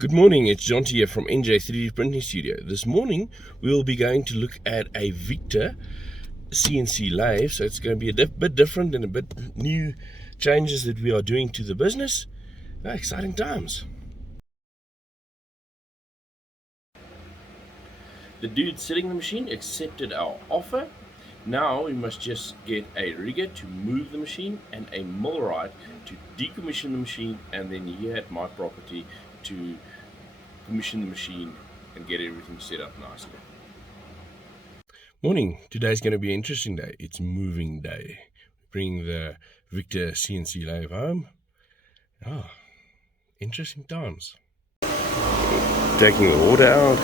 Good morning, it's John T here from NJ 3D Printing Studio. This morning we will be going to look at a Victor CNC lathe. So it's going to be a bit different and a bit new changes that we are doing to the business. Exciting times. The dude selling the machine accepted our offer. Now we must just get a rigger to move the machine and a millwright to decommission the machine, and then here at my property to commission the machine and get everything set up nicely. Morning. Today's going to be an interesting day. It's moving day. Bring the Victor CNC lathe home. Interesting times. Taking the water out.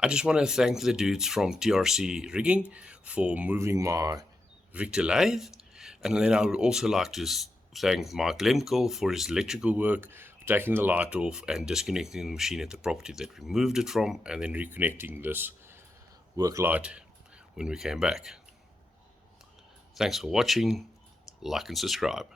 I just want to thank the dudes from TRC Rigging for moving my Victor lathe, and then I would also like to thank Mike Lemkel for his electrical work, taking the light off and disconnecting the machine at the property that we moved it from, and then reconnecting this work light when we came back. Thanks for watching. Like and subscribe.